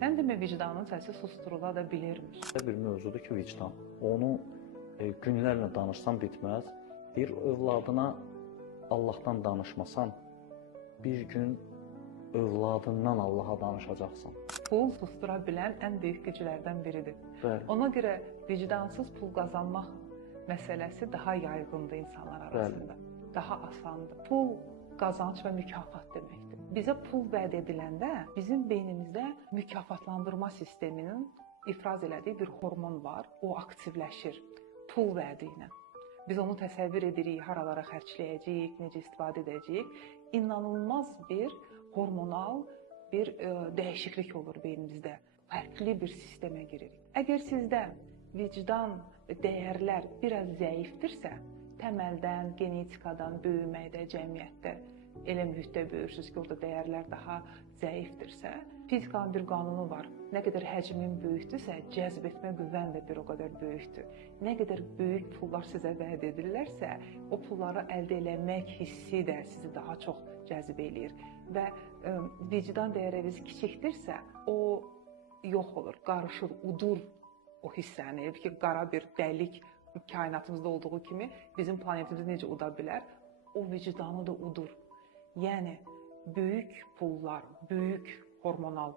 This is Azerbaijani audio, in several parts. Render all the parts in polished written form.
Sən demə vicdanın səsi susturula da bilirmiş. Bir mövzudur ki, vicdan. Onu günlərlə danışsan bitməz. Bir övladına Allahdan danışmasan, bir gün övladından Allaha danışacaqsan. Pul sustura bilən ən böyük güclərdən biridir. Bəli. Ona görə vicdansız pul qazanmaq məsələsi daha yayğındır insanlar arasında. Daha asandır. Pul qazanc və mükafat deməkdir. Bizə pul vəd ediləndə bizim beynimizdə mükafatlandırma sisteminin ifraz elədiyi bir hormon var. O aktivləşir pul vədi ilə. Biz onu təsəvvür edirik, haralara xərcləyəcəyik, necə istifadə edəcəyik. İnanılmaz bir hormonal bir dəyişiklik olur beynimizdə. Fərqli bir sistemə giririk. Əgər sizdə vicdan və dəyərlər biraz zəifdirsə, təməldən, genetikadan, böyüməkdə, cəmiyyətdə, elə mühitdə böyürsünüz ki, orada dəyərlər daha zəifdirsə, fizikanın bir qanunu var. Nə qədər həcmin böyükdürsə, cəzb etmə qüvvən də bir o qədər böyükdür. Nə qədər böyük pullar sizə vəd edirlərsə, o pulları əldə eləmək hissi də sizi daha çox cəzb eləyir. Və vicdan dəyəriniz kiçikdirsə, o yox olur, qarışır, udur o hissəni. Ki, qara bir dəlik kainatımızda olduğu kimi bizim planetimizi necə uda bilər? O vicdanı da udur. Yəni, böyük pullar, böyük hormonal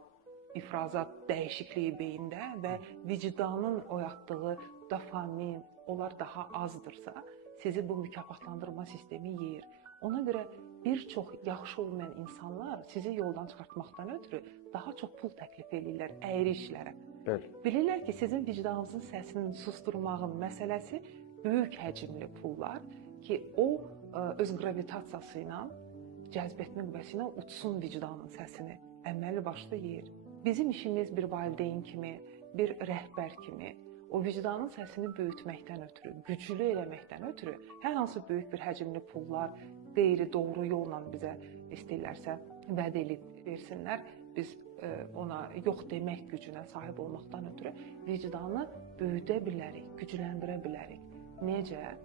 ifrazat dəyişikliyi beyində və vicdanın oyatdığı dopamin, onlar daha azdırsa, sizi bu mükafatlandırma sistemi yeyir. Ona görə bir çox yaxşı olmayan insanlar sizi yoldan çıxartmaqdan ötürü daha çox pul təklif edirlər əyri işlərə. Bəli. Bilirlər ki, sizin vicdanınızın səsini susturmağın məsələsi böyük həcmli pullar ki, o öz gravitasiyası ilə, cəzb etmə qüvvəsi ilə uçsun vicdanın səsini, əməlli başlı yeyir. Bizim işimiz bir valideyn kimi, bir rəhbər kimi o vicdanın səsini böyütməkdən ötürü, güclü eləməkdən ötürü hər hansı böyük bir həcmli pullar qeyri-doğru yolla bizə istəyirlərsə vəd edib versinlər, biz ona yox demək gücünə sahib olmaqdan ötürü vicdanı böyüdə bilərik, gücləndirə bilərik. Necə?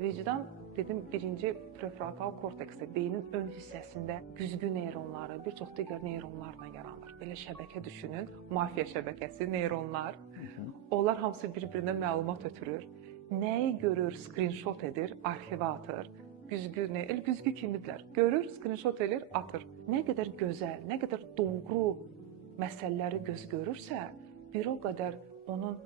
Vicdan, dedim, birinci prefrontal korteksdə, beynin ön hissəsində güzgü neyronları, bir çox digər neyronlarla yaranır. Belə şəbəkə düşünün, mafiya şəbəkəsi, neyronlar. Onlar hamısı bir-birinə məlumat ötürür. Nəyi görür, screenshot edir, arxivə atır. Güzgü kimidirlər. Görür, screenshot edir, atır. Nə qədər gözəl, nə qədər doğru məsələləri göz görürsə, bir o qədər onun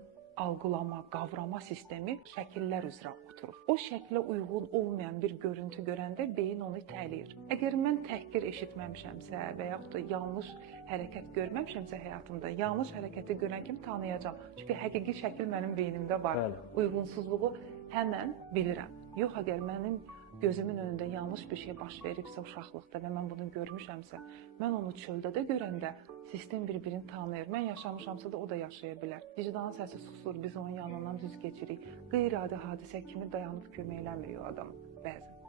algılama, qavrama sistemi şəkillər üzrə oturur. O şəklə uyğun olmayan bir görüntü görəndə beyin onu itələyir. Əgər mən təhqir eşitməmişəmsə və yaxud da yanlış hərəkət görməmişəmsə həyatımda, yanlış hərəkəti görən kimi tanıyacağam. Çünki həqiqi şəkil mənim beynimdə var. Bəli. Uyğunsuzluğu həmən bilirəm. Yox, əgər mənim gözümün önündə yanlış bir şey baş veribsə uşaqlıqda və mən bunu görmüşəmsə, mən onu çöldə də görəndə sistem bir-birini tanıyır. Mən yaşamışamsa da o da yaşaya bilər. Vicdanın səsi susur, biz onun yanından düz keçirik. Qeyri-adi hadisə kimi dayanıb kömək eləmir o adam bəzən.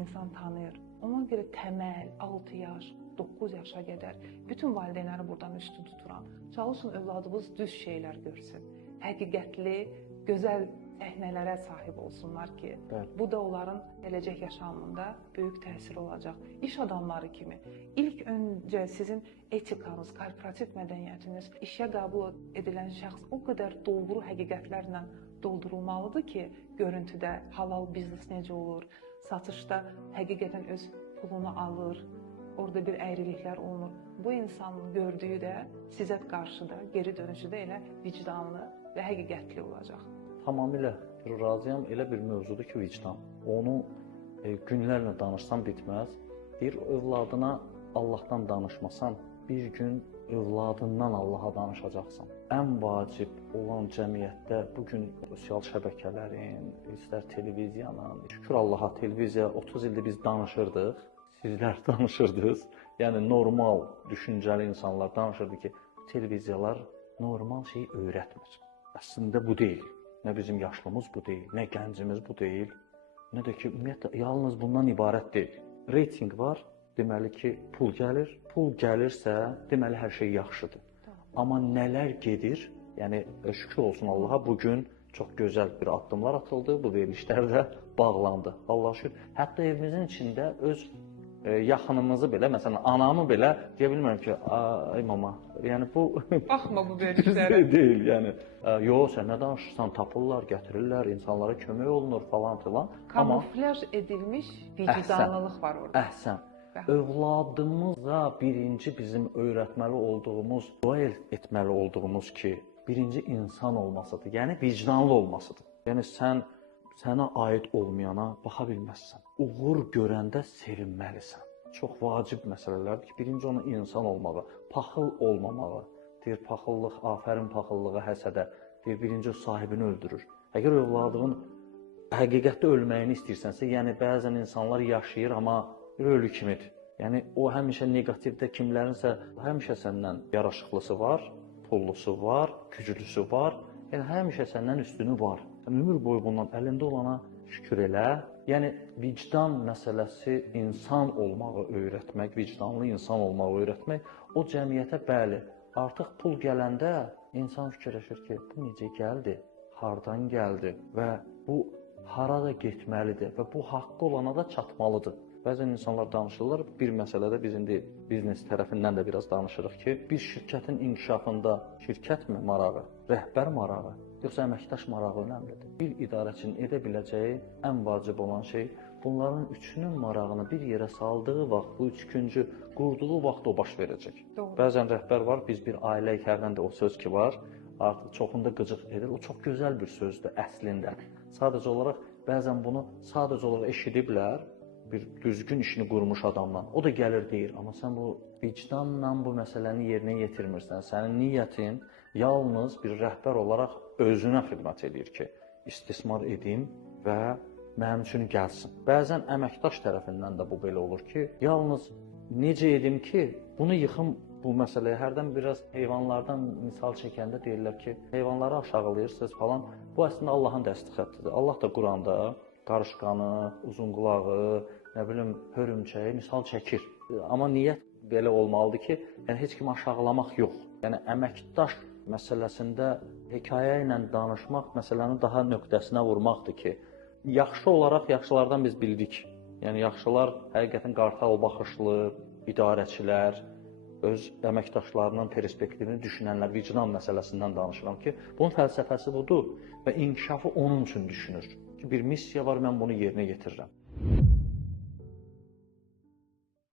İnsan tanıyır. Ona görə təməl 6 yaş, 9 yaşa qədər bütün valideynləri buradan üstün tuturam. Çalışın övladınız düz şeylər görsün. Həqiqətli, gözəl səhnələrə sahib olsunlar ki, bu da onların gələcək yaşamında böyük təsir olacaq. İş adamları kimi ilk öncə sizin etikanız, korporativ mədəniyyətiniz, işə qəbul edilən şəxs o qədər doğru həqiqətlərlə doldurulmalıdır ki, görüntüdə halal biznes necə olur, satışda həqiqətən öz pulunu alır, orada bir əyriliklər olmur. Bu insanın gördüyü də sizə qarşıda, geri dönüşü də elə vicdanlı və həqiqətli olacaq. Tamamilə razıyam. Elə bir mövzudur ki, vicdan. Onu günlərlə danışsan bitməz. Bir övladına Allahdan danışmasan, bir gün övladından Allaha danışacaqsan. Ən vacib olan cəmiyyətdə bugün sosial şəbəkələrin, istər televiziyanın, şükür Allaha, televiziya 30 ildir biz danışırdıq. Sizlər danışırdınız. Yəni normal düşüncəli insanlar danışırdı ki, televiziyalar normal şeyi öyrətmir. Əslində bu deyil. Nə bizim yaşlımız bu deyil, nə gəncimiz bu deyil, nə də ki, ümumiyyətlə, yalnız bundan ibarət deyil. Reyting var, deməli ki, pul gəlir. Pul gəlirsə, deməli, hər şey yaxşıdır. Amma nələr gedir, yəni, şükür olsun Allaha, bugün çox gözəl bir addımlar atıldı, bu verilişlər də bağlandı. Allah şükür. Hətta evimizin içində öz yaxınımızı belə, məsələn, anamı belə deyə bilmirəm ki, ay mama, yəni bu Baxma bu verilişlərə. deyil, yəni. Yox, sən nə danışırsan, tapırlar, gətirirlər, insanlara kömək olunur falan filan. Kamuflaj edilmiş vicdanlılıq var orada. Əhsən. Övladımıza birinci bizim öyrətməli olduğumuz, dua etməli olduğumuz ki, birinci insan olmasıdır, yəni vicdanlı olmasıdır. Yəni sənə aid olmayana baxa bilməzsən. Uğur görəndə sevinməlisən. Çox vacib məsələlərdir ki, birinci ona insan olmağı, paxıl olmamağı. Deyir, paxıllıq, afərin paxıllığa, həsədə. Deyir, birinci sahibini öldürür. Əgər övladının həqiqətdə ölməyini istəyirsənsə, yəni bəzən insanlar yaşayır, amma bir ölü kimidir. Yəni o həmişə neqativdə kimlərinsə həmişə səndən yaraşıqlısı var, pullusu var, güclüsü var. Yəni həmişə səndən üstünü var. Ömür boyu bundan əlində olana şükür elə. Yəni vicdan məsələsi insan olmağı öyrətmək, vicdanlı insan olmağı öyrətmək o cəmiyyətə bəli. Artıq pul gələndə insan fikirləşir ki, bu necə gəldi, hardan gəldi və bu harada getməlidir və bu haqqı olana da çatmalıdır. Bəzən insanlar danışırlar, bir məsələdə biz indi biznes tərəfindən də biraz danışırıq ki, bir şirkətin inkişafında şirkətmi marağı, rəhbər marağı, yoxsa əməkdaş marağı önəmlidir. Bir idarəçinin edə biləcəyi ən vacib olan şey, bunların üçünün marağını bir yerə saldığı vaxt, bu üçüncü qurduğu vaxt o baş verəcək. Doğru. Bəzən rəhbər var, biz bir ailəyik, hərdən də o söz ki var, artıq çoxunda qıcıq edir. O çox gözəl bir sözdür əslində. Sadəcə olaraq, bəzən bunu sadəcə olaraq eşidiblər, bir düzgün işini qurmuş adamdan. O da gəlir deyir, amma sən bu vicdanla bu məsələni yerinə yetirmirsən. Sənin niyyətin yalnız bir rəhbər olaraq özünə xidmət edir ki, istismar edim və mənim üçün gəlsin. Bəzən əməkdaş tərəfindən də bu belə olur ki, yalnız necə edim ki, bunu yıxım bu məsələyə. Hərdən biraz heyvanlardan misal çəkəndə deyirlər ki, heyvanları aşağılayırsınız falan. Bu əslində Allahın dəstiqətidir. Allah da Quranda qarışqanı, uzunqulağı, nə bilim, hörümçəyi misal çəkir. Amma niyyət belə olmalıdır ki, yəni heç kimi aşağılamaq yox. Yəni əməkdaş məsələsində hekayə ilə danışmaq məsələnin daha nöqtəsinə vurmaqdır ki, yaxşı olaraq yaxşılardan biz bildik. Yəni yaxşılar həqiqətən qartal baxışlı idarəçilər, öz əməkdaşlarının perspektivini düşünənlər, vicdan məsələsindən danışıram ki, bunun fəlsəfəsi budur və inkişafı onun üçün düşünür ki, bir missiya var, mən bunu yerinə yetirirəm.